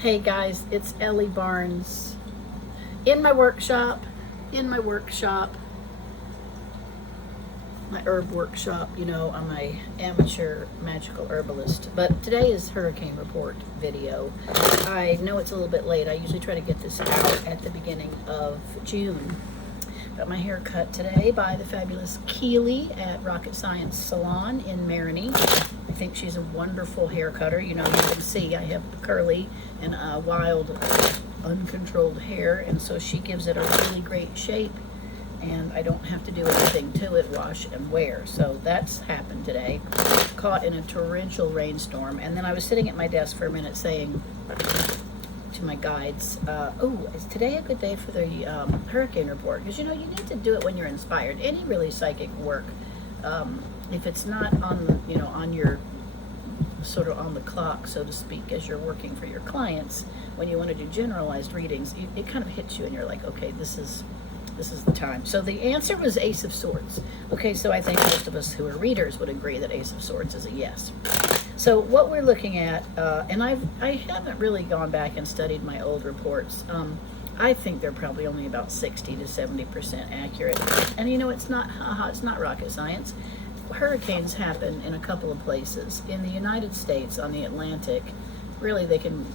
Hey guys, it's Ellie Barnes in my workshop, in my workshop, my herb workshop. I'm a amateur magical herbalist, but today is hurricane report video. I know it's a little bit late. I usually try to get this out at the beginning of June. Got my hair cut today by the fabulous Keely at Rocket Science Salon in Marigny. I think she's a wonderful hair cutter. You can see I have curly and wild, uncontrolled hair, and so she gives it a really great shape, and I don't have to do anything to it, wash and wear. So that's happened today. Caught in a torrential rainstorm, and then I was sitting at my desk for a minute saying to my guides, is today a good day for the hurricane report? Because you need to do it when you're inspired. Any really psychic work, if it's not on your sort of on the clock, so to speak, as you're working for your clients, when you want to do generalized readings, it kind of hits you and you're like, okay, this is the time. So the answer was Ace of Swords. Okay, so I think most of us who are readers would agree that Ace of Swords is a yes. So what we're looking at, and I haven't really gone back and studied my old reports. I think they're probably only about 60 to 70% accurate. And it's not rocket science. Hurricanes happen in a couple of places. In the United States, on the Atlantic, really they can,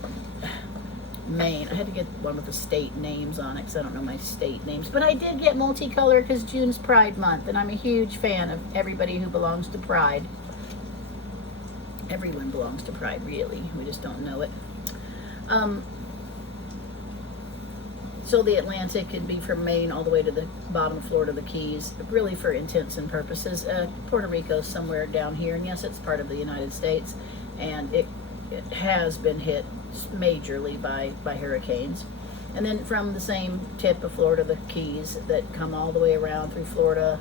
Maine, I had to get one with the state names on it because I don't know my state names. But I did get multicolor because June's Pride Month, and I'm a huge fan of everybody who belongs to Pride. Everyone belongs to Pride, really. We just don't know it. So the Atlantic could be from Maine all the way to the bottom of Florida, the Keys, really for intents and purposes. Puerto Rico somewhere down here, and yes, it's part of the United States, and it has been hit majorly by hurricanes. And then from the same tip of Florida, the Keys that come all the way around through Florida,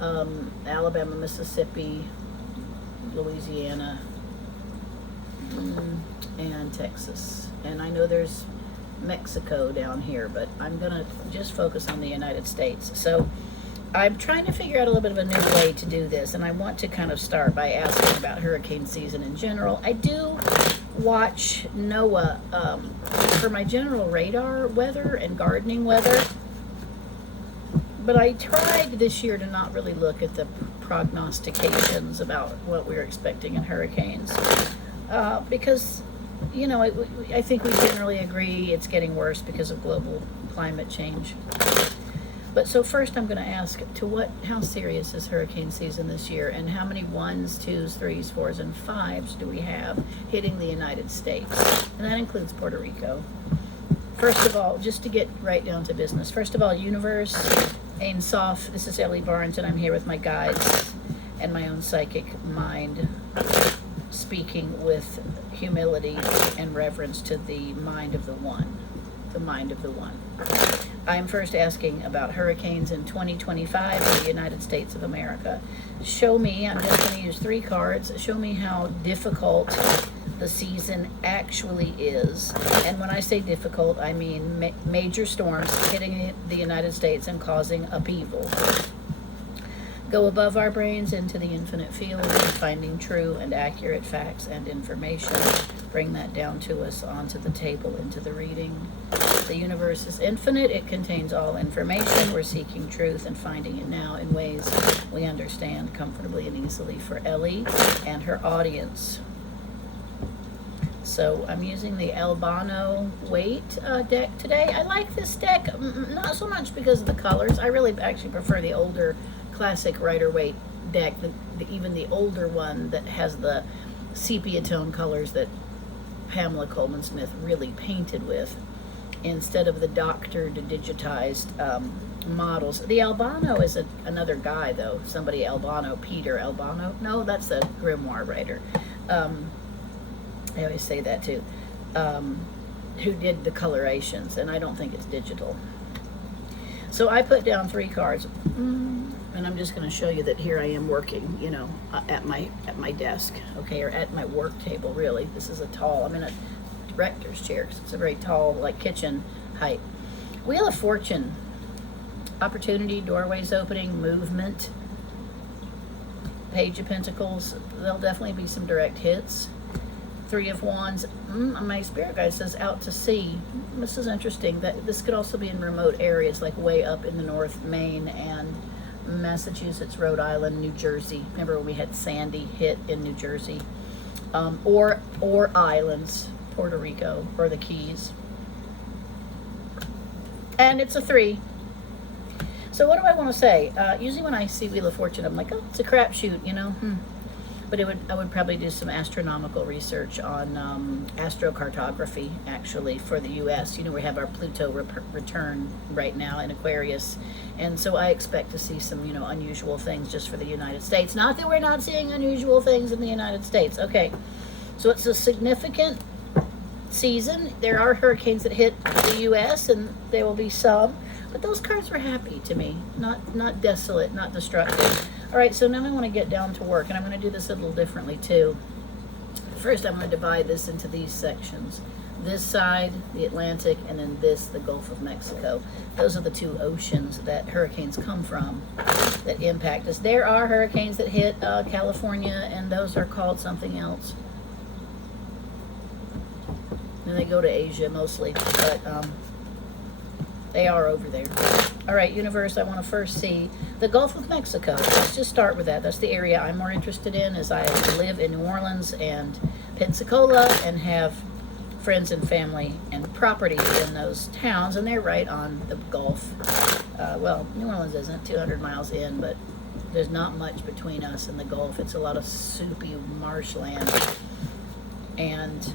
Alabama, Mississippi, Louisiana, and Texas. And I know there's Mexico down here, but I'm gonna just focus on the United States. So I'm trying to figure out a little bit of a new way to do this, and I want to kind of start by asking about hurricane season in general. I do watch NOAA for my general radar weather and gardening weather, but I tried this year to not really look at the prognostications about what we're expecting in hurricanes, because I think we generally agree it's getting worse because of global climate change. But so first I'm going to ask, how serious is hurricane season this year, and how many 1s, 2s, 3s, 4s, and 5s do we have hitting the United States? And that includes Puerto Rico. First of all, just to get right down to business, first of all, Universe, Ein Sof, this is Ellie Barnes, and I'm here with my guides and my own psychic mind, speaking with humility and reverence to the mind of the one. The mind of the one. I'm first asking about hurricanes in 2025 in the United States of America. Show me, I'm just going to use 3 cards, show me how difficult the season actually is. And when I say difficult, I mean major storms hitting the United States and causing upheaval. Go above our brains into the infinite field, finding true and accurate facts and information. Bring that down to us onto the table, into the reading. The universe is infinite. It contains all information. We're seeking truth and finding it now in ways we understand comfortably and easily for Ellie and her audience. So I'm using the Albano Weight deck today. I like this deck, not so much because of the colors. I really actually prefer the older classic Rider-Waite deck, even the older one that has the sepia tone colors that Pamela Coleman Smith really painted with, instead of the doctored, digitized models. The Albano is another guy, though. Somebody Albano, Peter Albano. No, that's a grimoire writer. I always say that too. Who did the colorations, and I don't think it's digital. So I put down 3 cards. And I'm just going to show you that here I am working, at my desk, okay, or at my work table, really. This is I'm in a director's chair, because it's a very tall, like, kitchen height. Wheel of Fortune, opportunity, doorways opening, movement. Page of Pentacles, there'll definitely be some direct hits. Three of Wands. My spirit guide says out to sea. This is interesting. That this could also be in remote areas, like way up in the north, Maine and Massachusetts, Rhode Island, New Jersey. Remember when we had Sandy hit in New Jersey? Or islands, Puerto Rico or the Keys. And it's a 3. So what do I want to say? Usually when I see Wheel of Fortune, I'm like, oh, it's a crapshoot, you know. But I would probably do some astronomical research on astrocartography, actually, for the U.S. You know, we have our Pluto return right now in Aquarius, and so I expect to see some, unusual things just for the United States. Not that we're not seeing unusual things in the United States. Okay, so it's a significant season. There are hurricanes that hit the U.S., and there will be some, but those cards were happy to me, not desolate, not destructive. All right, so now I want to get down to work, and I'm going to do this a little differently too. First, I'm going to divide this into these sections. This side, the Atlantic, and then this, the Gulf of Mexico. Those are the 2 oceans that hurricanes come from that impact us. There are hurricanes that hit California, and those are called something else. And they go to Asia mostly, but they are over there. All right, universe, I want to first see the Gulf of Mexico. Let's just start with that. That's the area I'm more interested in, as I live in New Orleans and Pensacola and have friends and family and property in those towns, and they're right on the Gulf. Well, New Orleans isn't 200 miles in, but there's not much between us and the Gulf. It's a lot of soupy marshland. And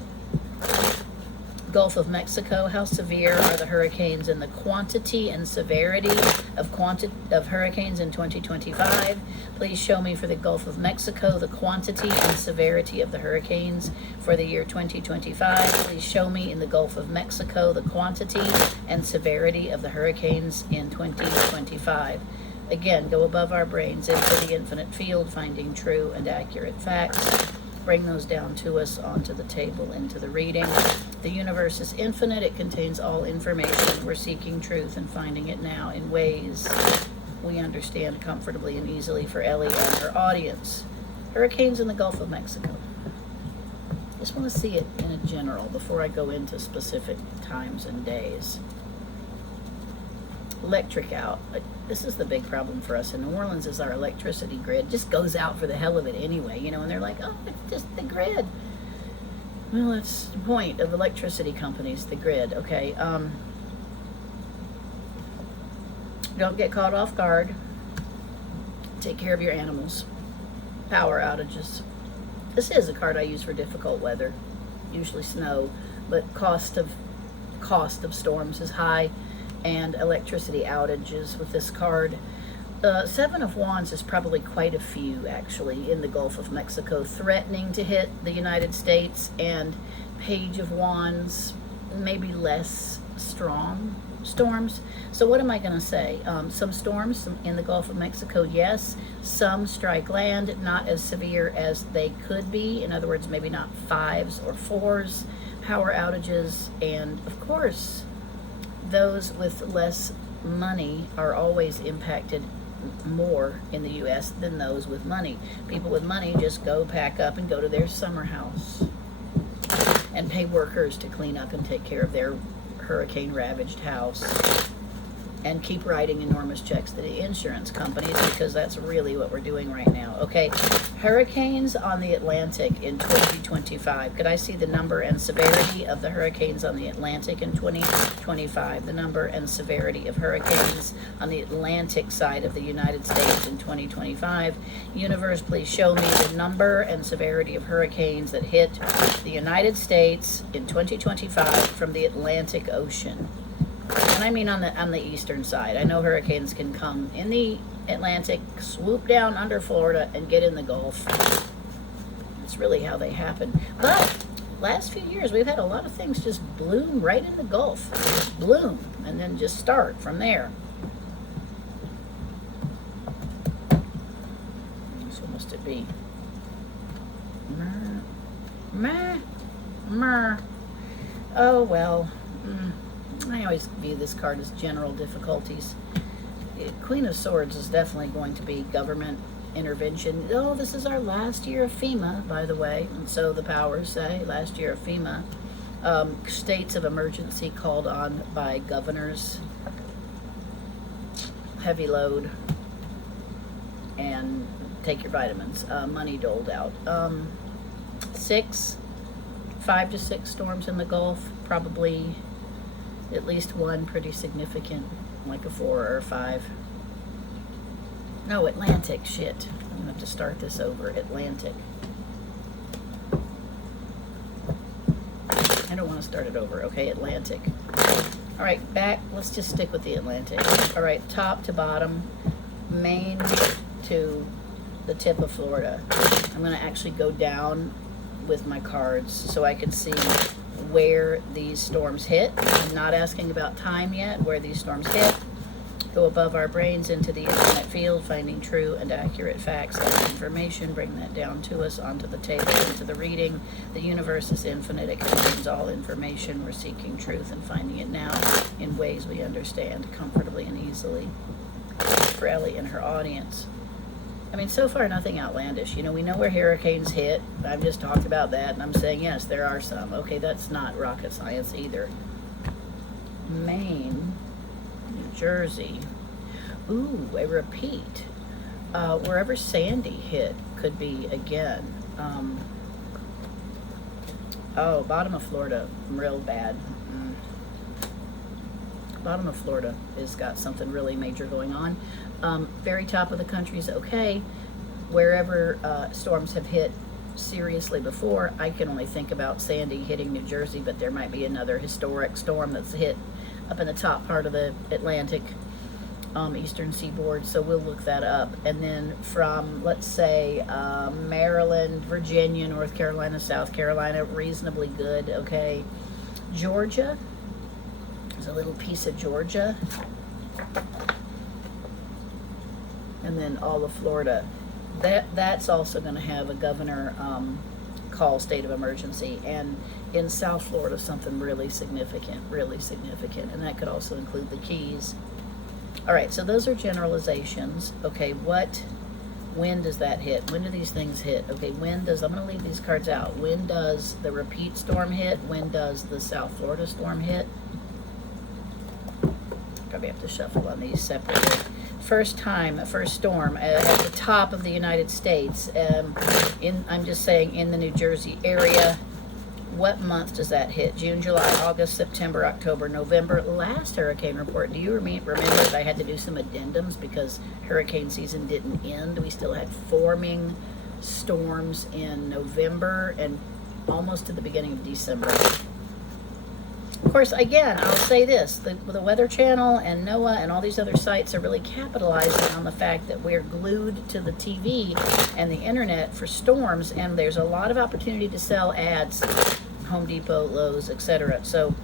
Gulf of Mexico, how severe are the hurricanes and the quantity and severity of hurricanes in 2025? Please show me for the Gulf of Mexico the quantity and severity of the hurricanes for the year 2025. Please show me in the Gulf of Mexico the quantity and severity of the hurricanes in 2025. Again, go above our brains into the infinite field, finding true and accurate facts. Bring those down to us onto the table into the reading. The universe is infinite. It contains all information. We're seeking truth and finding it now in ways we understand comfortably and easily for Ellie and her audience. Hurricanes in the Gulf of Mexico. Just want to see it in a general before I go into specific times and days. Electric out. This is the big problem for us in New Orleans, is our electricity grid just goes out for the hell of it anyway, and they're like, oh, it's just the grid. Well, that's the point of electricity companies, the grid. Okay, don't get caught off guard. Take care of your animals. Power outages. This is a card I use for difficult weather, usually snow, but cost of storms is high, and electricity outages with this card. Seven of Wands is probably quite a few, actually, in the Gulf of Mexico, threatening to hit the United States, and Page of Wands, maybe less strong storms. So what am I going to say? Some storms in the Gulf of Mexico, yes. Some strike land, not as severe as they could be. In other words, maybe not 5s or 4s. Power outages, and of course, those with less money are always impacted more in the U.S. than those with money. People with money just go pack up and go to their summer house and pay workers to clean up and take care of their hurricane-ravaged house and keep writing enormous checks to the insurance companies, because that's really what we're doing right now. Okay, hurricanes on the Atlantic in 2025. Could I see the number and severity of the hurricanes on the Atlantic in 2025? The number and severity of hurricanes on the Atlantic side of the United States in 2025. Universe, please show me the number and severity of hurricanes that hit the United States in 2025 from the Atlantic Ocean. And I mean on the eastern side. I know hurricanes can come in the Atlantic, swoop down under Florida, and get in the Gulf. That's really how they happen. But last few years, we've had a lot of things just bloom right in the Gulf. Just bloom, and then just start from there. So must it be? Oh, well. I always view this card as general difficulties. Queen of Swords is definitely going to be government intervention. Oh, this is our last year of FEMA, by the way, and so the powers say, last year of FEMA. States of emergency called on by governors, heavy load, and take your vitamins, money doled out. 5 to 6 storms in the Gulf, probably at least one pretty significant, like a 4 or a 5. No, Atlantic, shit. I'm gonna have to start this over. Atlantic. I don't want to start it over. Okay, Atlantic. All right, back. Let's just stick with the Atlantic. All right, top to bottom, Maine to the tip of Florida. I'm going to actually go down with my cards so I can see where these storms hit. I'm not asking about time yet, where these storms hit. Go above our brains into the infinite field, finding true and accurate facts and information. Bring that down to us, onto the table, into the reading. The universe is infinite. It contains all information. We're seeking truth and finding it now in ways we understand comfortably and easily. For Ellie and her audience. I mean, so far, nothing outlandish. You know, we know where hurricanes hit. I've just talked about that, and I'm saying, yes, there are some. Okay, that's not rocket science either. Maine, New Jersey. Ooh, a repeat. Wherever Sandy hit could be again. Oh, bottom of Florida, real bad. Bottom of Florida has got something really major going on. Very top of the country is okay. Wherever storms have hit seriously before, I can only think about Sandy hitting New Jersey, but there might be another historic storm that's hit up in the top part of the Atlantic, eastern seaboard, so we'll look that up. And then from, let's say, Maryland, Virginia, North Carolina, South Carolina, reasonably good, okay. Georgia, there's a little piece of Georgia. And then all of Florida. That's also going to have a governor call state of emergency. And in South Florida, something really significant. And that could also include the Keys. All right, so those are generalizations. Okay, when does that hit? When do these things hit? Okay, I'm going to leave these cards out. When does the repeat storm hit? When does the South Florida storm hit? Probably have to shuffle on these separately. First storm at the top of the United States. I'm just saying in the New Jersey area. What month does that hit? June, July, August, September, October, November. Last hurricane report, do you remember that I had to do some addendums because hurricane season didn't end? We still had forming storms in November and almost to the beginning of December. Of course, again, I'll say this, the Weather Channel and NOAA and all these other sites are really capitalizing on the fact that we're glued to the TV and the internet for storms, and there's a lot of opportunity to sell ads, Home Depot, Lowe's, etc. So,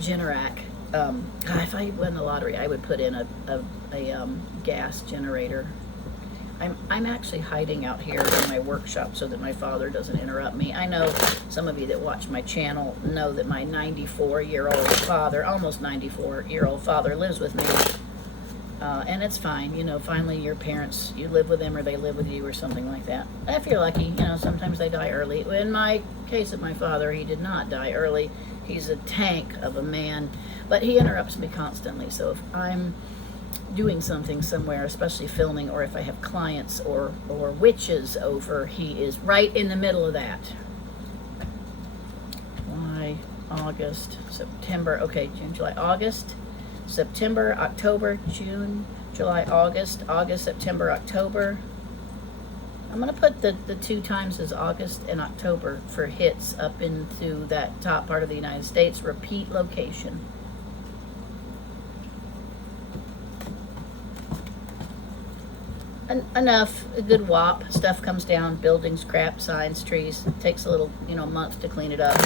Generac, if I won the lottery, I would put in a gas generator. I'm actually hiding out here in my workshop so that my father doesn't interrupt me. I know some of you that watch my channel know that my 94-year-old father, almost 94-year-old father, lives with me. And it's fine, you know, finally your parents, you live with them or they live with you or something like that. If you're lucky, you know, sometimes they die early. In my case of my father, he did not die early. He's a tank of a man, but he interrupts me constantly. So if I'm doing something somewhere, especially filming, or if I have clients or witches over, he is right in the middle of that. July, August, September, okay, June, July, August, September, October, June, July, August, September, October. I'm going to put the 2 times as August and October for hits up into that top part of the United States. Repeat location. Enough, a good whop. Stuff comes down, buildings, crap, signs, trees. It takes a little, month to clean it up.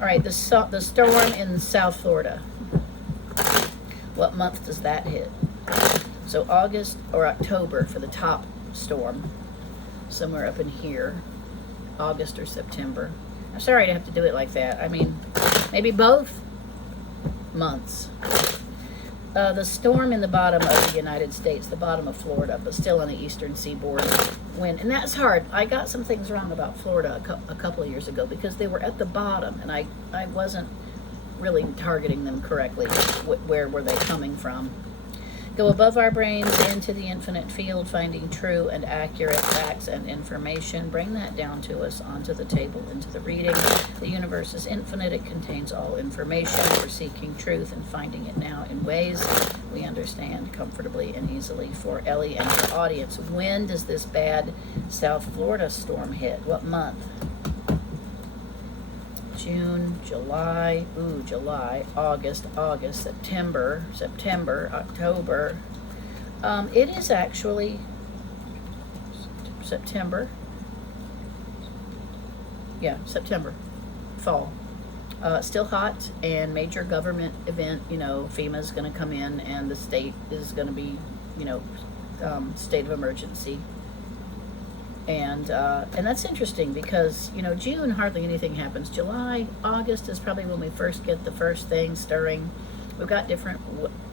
All right, the storm in South Florida. What month does that hit? So August or October for the top storm. Somewhere up in here. August or September. I'm sorry to have to do it like that. I mean, maybe both months. The storm in the bottom of the United States, the bottom of Florida, but still on the eastern seaboard. And that's hard. I got some things wrong about Florida a couple of years ago because they were at the bottom, and I wasn't really targeting them correctly. Where were they coming from? Go above our brains into the infinite field, finding true and accurate facts and information. Bring that down to us, onto the table, into the reading. The universe is infinite. It contains all information. We're seeking truth and finding it now in ways we understand comfortably and easily. For Ellie and her audience, when does this bad South Florida storm hit? What month? June, July, July, August, September, October. It is actually September. Yeah, September, fall. Still hot, and major government event, FEMA's going to come in, and the state is going to be, state of emergency. And that's interesting because, June, hardly anything happens. July, August is probably when we first get the first thing stirring. We've got different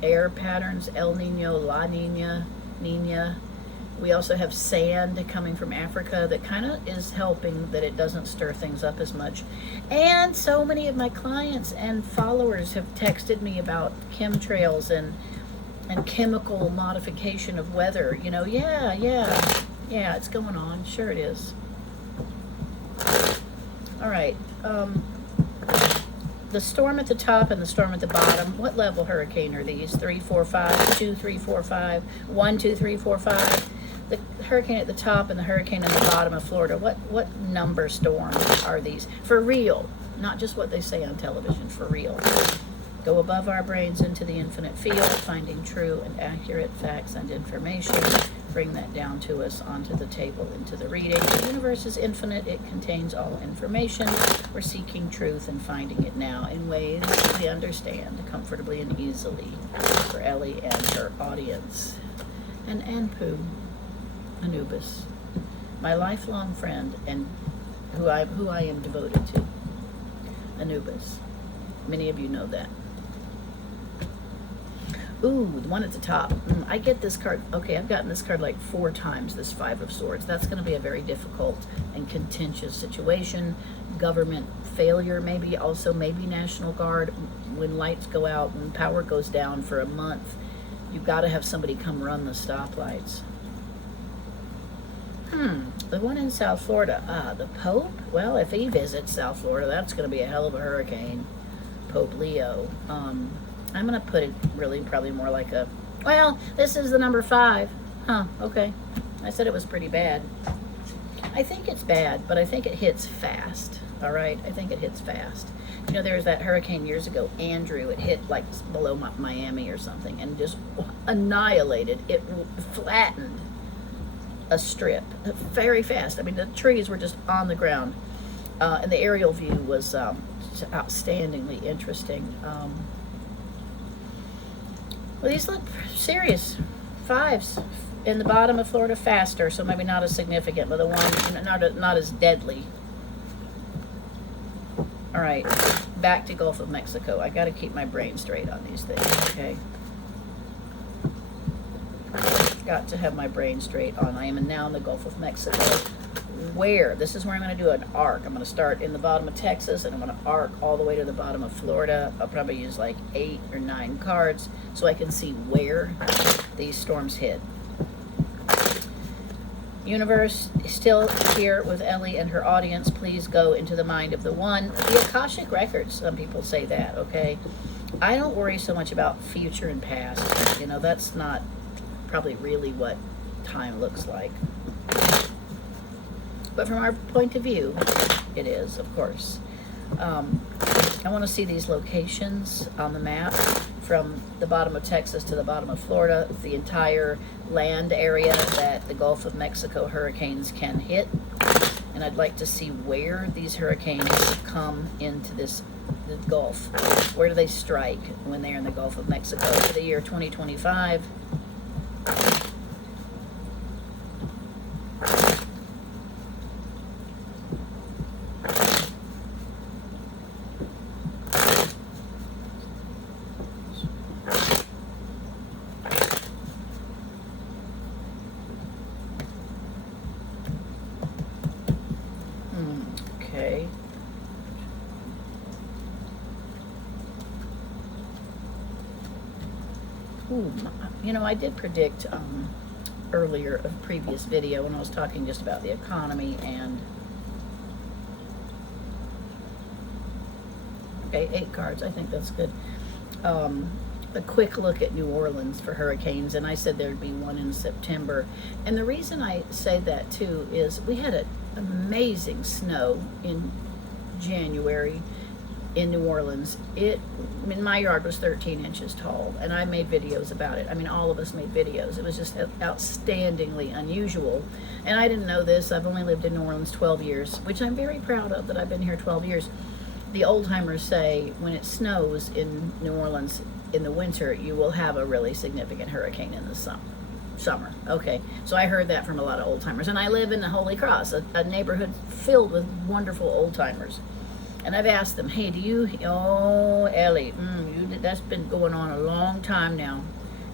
air patterns, El Nino, La Nina, Nina. We also have sand coming from Africa that kind of is helping that it doesn't stir things up as much. And so many of my clients and followers have texted me about chemtrails and chemical modification of weather. Yeah, it's going on. Sure it is. All right. The storm at the top and the storm at the bottom. What level hurricane are these? 3, 4, 5, 2, 3, 4, 5, 1, 2, 3, 4, 5. The hurricane at the top and the hurricane at the bottom of Florida. What number storms are these? For real. Not just what they say on television. For real. Go above our brains into the infinite field, finding true and accurate facts and information. Bring that down to us, onto the table, into the reading. The universe is infinite. It contains all information. We're seeking truth and finding it now in ways we understand comfortably and easily. For Ellie and her audience. And Anpu, Anubis, my lifelong friend and who I am devoted to. Anubis. Many of you know that. Ooh, the one at the top. I get this card. Okay, I've gotten this card like 4 times, this 5 of Swords. That's going to be a very difficult and contentious situation. Government failure, maybe. Also, maybe National Guard. When lights go out, when power goes down for a month, you've got to have somebody come run the stoplights. The one in South Florida. The Pope? Well, if he visits South Florida, that's going to be a hell of a hurricane. Pope Leo. I'm going to put it really probably more like this is the number 5. Okay. I said it was pretty bad. I think it's bad, but I think it hits fast. All right? I think it hits fast. There was that hurricane years ago, Andrew. It hit like below Miami or something and just annihilated. It flattened a strip very fast. I mean, the trees were just on the ground. And the aerial view was outstandingly interesting. Well, these look serious. 5s in the bottom of Florida, faster, so maybe not as significant, but the one not as deadly. All right, back to Gulf of Mexico. I got to keep my brain straight on these things, okay? Got to have my brain straight on. I am now in the Gulf of Mexico. This is where I'm going to do an arc. I'm going to start in the bottom of Texas, and I'm going to arc all the way to the bottom of Florida. I'll probably use like 8 or 9 cards so I can see where these storms hit. Universe is still here with Ellie and her audience. Please go into the mind of the one. The Akashic Records, some people say that, okay? I don't worry so much about future and past. That's not probably really what time looks like. But from our point of view, it is, of course. I want to see these locations on the map from the bottom of Texas to the bottom of Florida, the entire land area that the Gulf of Mexico hurricanes can hit. And I'd like to see where these hurricanes come into the Gulf. Where do they strike when they're in the Gulf of Mexico for the year 2025? Ooh, you know, I did predict earlier, a previous video, when I was talking just about the economy and okay, 8 cards. I think that's good. A quick look at New Orleans for hurricanes, and I said there'd be one in September. And the reason I say that too is we had an amazing snow in January in New Orleans. My yard was 13 inches tall, and I made videos about it. I mean, all of us made videos. It was just outstandingly unusual. And I didn't know this. I've only lived in New Orleans 12 years, which I'm very proud of, that I've been here 12 years. The old timers say when it snows in New Orleans in the winter, you will have a really significant hurricane in the summer. Okay, so I heard that from a lot of old timers. And I live in the Holy Cross, a neighborhood filled with wonderful old timers. And I've asked them, hey, Ellie, that's been going on a long time now.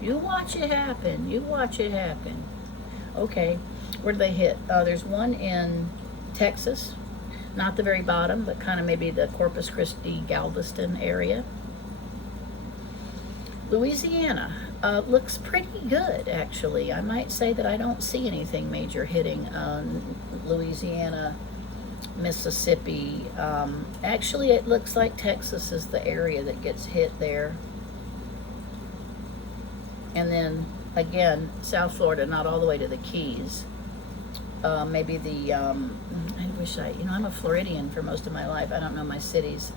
You watch it happen. You watch it happen. Okay, where do they hit? There's one in Texas, not the very bottom, but kind of maybe the Corpus Christi, Galveston area. Louisiana looks pretty good, actually. I might say that I don't see anything major hitting Louisiana, Mississippi. Actually, it looks like Texas is the area that gets hit there. And then, again, South Florida, not all the way to the Keys. Maybe the, I wish I'm a Floridian for most of my life. I don't know my cities.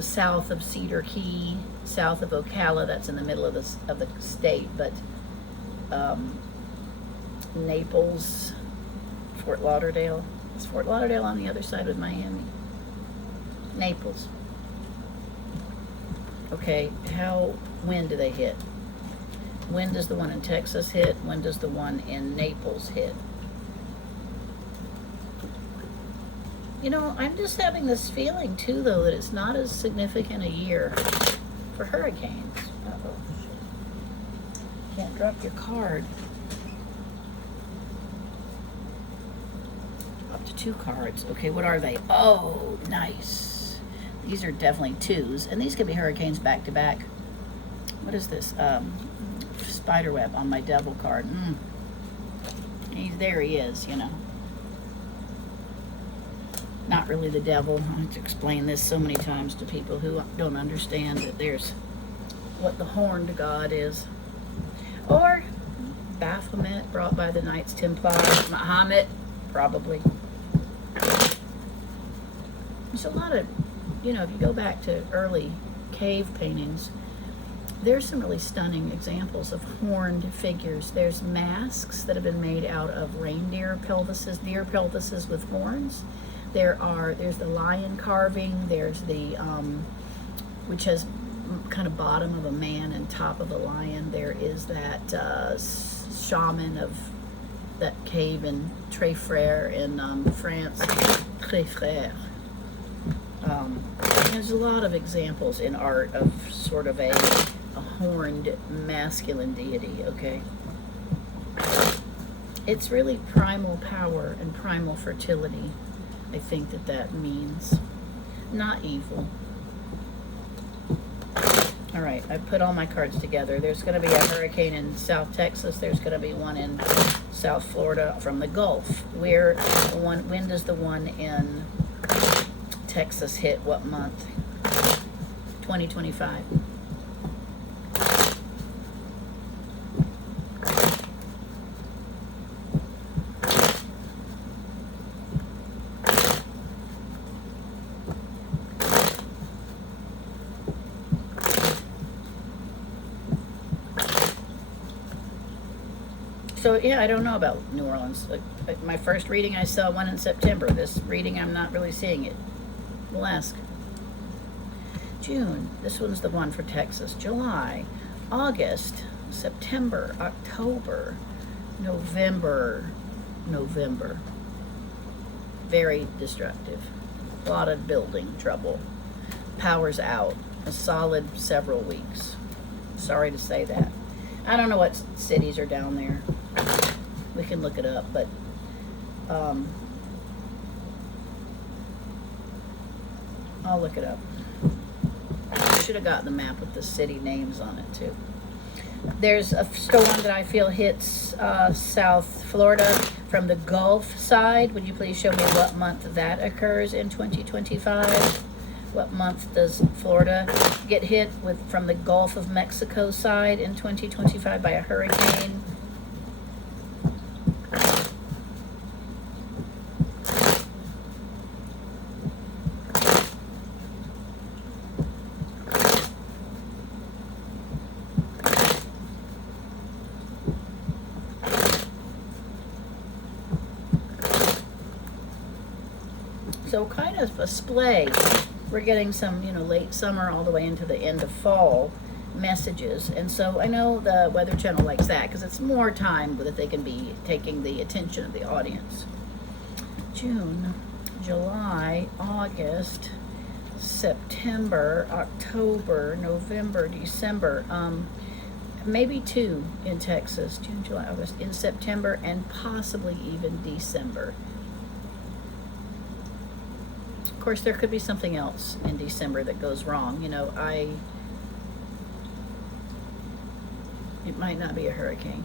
South of Cedar Key, south of Ocala, that's in the middle of the state, but Naples, Fort Lauderdale. Is Fort Lauderdale on the other side of Miami? Naples. Okay, when do they hit? When does the one in Texas hit? When does the one in Naples hit? I'm just having this feeling too, though, that it's not as significant a year for hurricanes. Uh-oh. Can't drop your card. Up to 2 cards. Okay, what are they? Oh, nice. These are definitely 2s, and these could be hurricanes back to back. What is this? Spiderweb on my devil card. There he is, Not really the devil. I have to explain this so many times to people who don't understand that there's what the horned god is. Or Baphomet, brought by the Knights Templar. Muhammad, probably. There's a lot of, if you go back to early cave paintings, there's some really stunning examples of horned figures. There's masks that have been made out of reindeer pelvises, deer pelvises with horns. There's the lion carving. There's the, which has kind of bottom of a man and top of a lion. There is that shaman of that cave in Tres Frères in France. Tres Frères. There's a lot of examples in art of sort of a horned masculine deity, okay? It's really primal power and primal fertility. I think that means not evil. All right, I put all my cards together. There's going to be a hurricane in South Texas. There's going to be one in South Florida from the Gulf. When does the one in Texas hit? What month? 2025. So yeah, I don't know about New Orleans. My first reading, I saw one in September. This reading, I'm not really seeing it. We'll ask. June, this one's the one for Texas. July, August, September, October, November. Very destructive. A lot of building trouble. Power's out. A solid several weeks. Sorry to say that. I don't know what cities are down there. We can look it up, but I'll look it up. should have gotten the map with the city names on it too. There's a storm that I feel hits South Florida from the Gulf side. Would you please show me what month that occurs in 2025? What month does Florida get hit with from the Gulf of Mexico side in 2025 by a hurricane? So kind of a splay. We're getting some, late summer all the way into the end of fall messages. And so I know the Weather Channel likes that because it's more time that they can be taking the attention of the audience. June, July, August, September, October, November, December. Maybe 2 in Texas, June, July, August, in September, and possibly even December. Of course, there could be something else in December that goes wrong. It might not be a hurricane.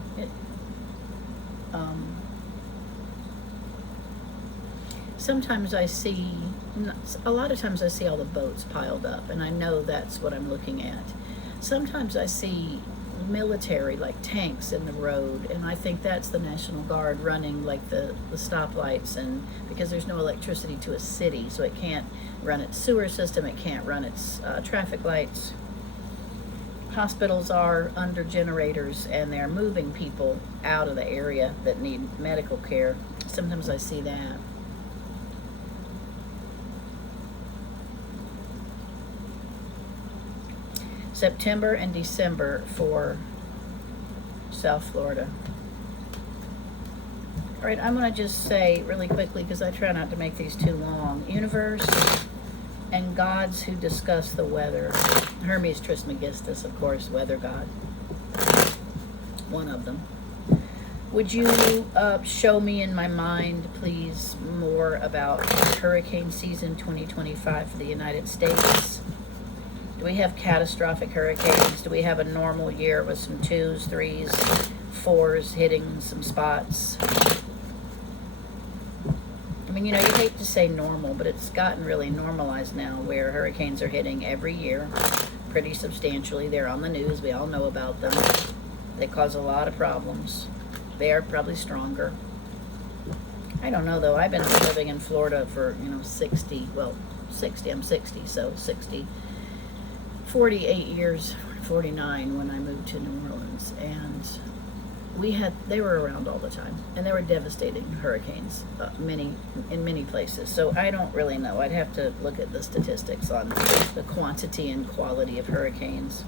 Sometimes I see, a lot of times I see all the boats piled up, and I know that's what I'm looking at. Sometimes I see military, like tanks in the road, and I think that's the National Guard running like the stoplights, and because there's no electricity to a city, so it can't run its sewer system, it can't run its traffic lights. Hospitals are under generators, and they're moving people out of the area that need medical care. Sometimes I see that. September and December for South Florida. All right, I'm going to just say really quickly, because I try not to make these too long. Universe and gods who discuss the weather. Hermes Trismegistus, of course, weather god. One of them. Would you show me in my mind, please, more about hurricane season 2025 for the United States? Do we have catastrophic hurricanes? Do we have a normal year with some 2s, 3s, 4s hitting some spots? I mean, you hate to say normal, but it's gotten really normalized now where hurricanes are hitting every year pretty substantially. They're on the news. We all know about them. They cause a lot of problems. They are probably stronger. I don't know, though. I've been living in Florida for, I'm 60, so 48 years, 49 when I moved to New Orleans, and they were around all the time, and they were devastating hurricanes, in many places. So I don't really know. I'd have to look at the statistics on the quantity and quality of hurricanes.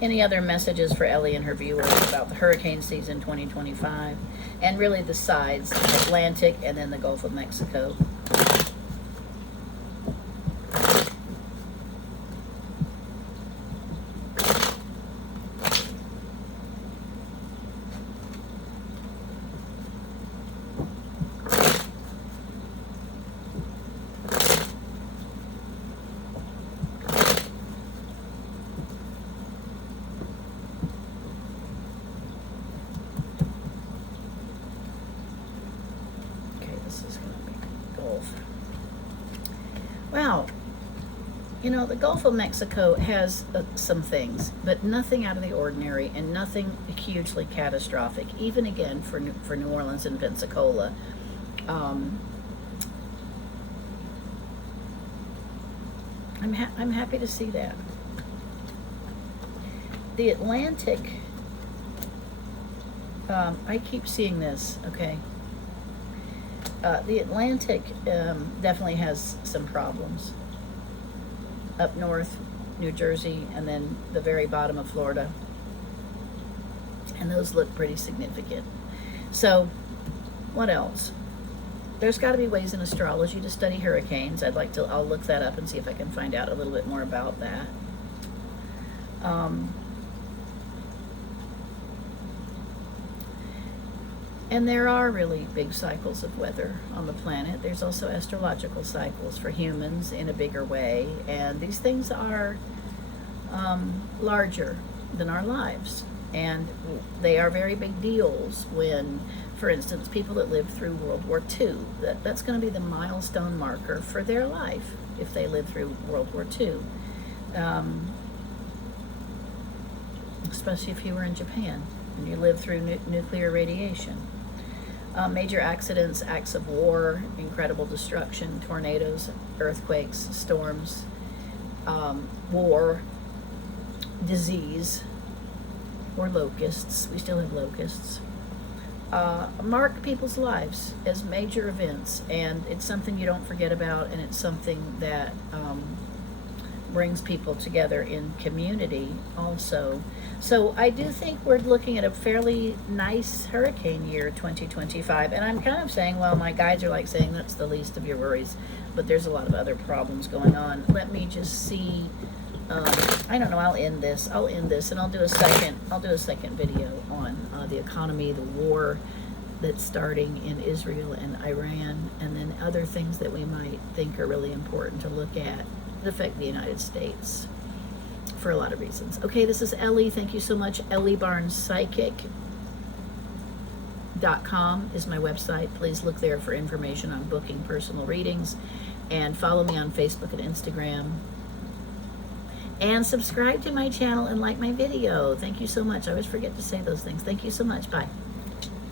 Any other messages for Ellie and her viewers about the hurricane season 2025, and really the sides, Atlantic and then the Gulf of Mexico? Wow. The Gulf of Mexico has some things, but nothing out of the ordinary and nothing hugely catastrophic, even again for New Orleans and Pensacola. I'm happy to see that. The Atlantic, I keep seeing this, okay. The Atlantic definitely has some problems. Up north, New Jersey, and then the very bottom of Florida. And those look pretty significant. So, what else? There's got to be ways in astrology to study hurricanes. I'll look that up and see if I can find out a little bit more about that. And there are really big cycles of weather on the planet. There's also astrological cycles for humans in a bigger way. And these things are larger than our lives. And they are very big deals when, for instance, people that lived through World War II, that's going to be the milestone marker for their life if they lived through World War II. Especially if you were in Japan and you lived through nuclear radiation. Major accidents, acts of war, incredible destruction, tornadoes, earthquakes, storms, war, disease, or locusts. We still have locusts. Mark people's lives as major events, and it's something you don't forget about, and it's something that brings people together in community also. So I do think we're looking at a fairly nice hurricane year 2025, and I'm kind of saying, well, my guides are like saying that's the least of your worries, but there's a lot of other problems going on. Let me just see. I don't know, I'll end this and I'll do a second video on the economy, the war that's starting in Israel and Iran, and then other things that we might think are really important to look at that affect the United States for a lot of reasons. Okay, this is Ellie. Thank you so much. EllieBarnesPsychic.com is my website. Please look there for information on booking personal readings, and follow me on Facebook and Instagram. And subscribe to my channel and like my video. Thank you so much. I always forget to say those things. Thank you so much. Bye.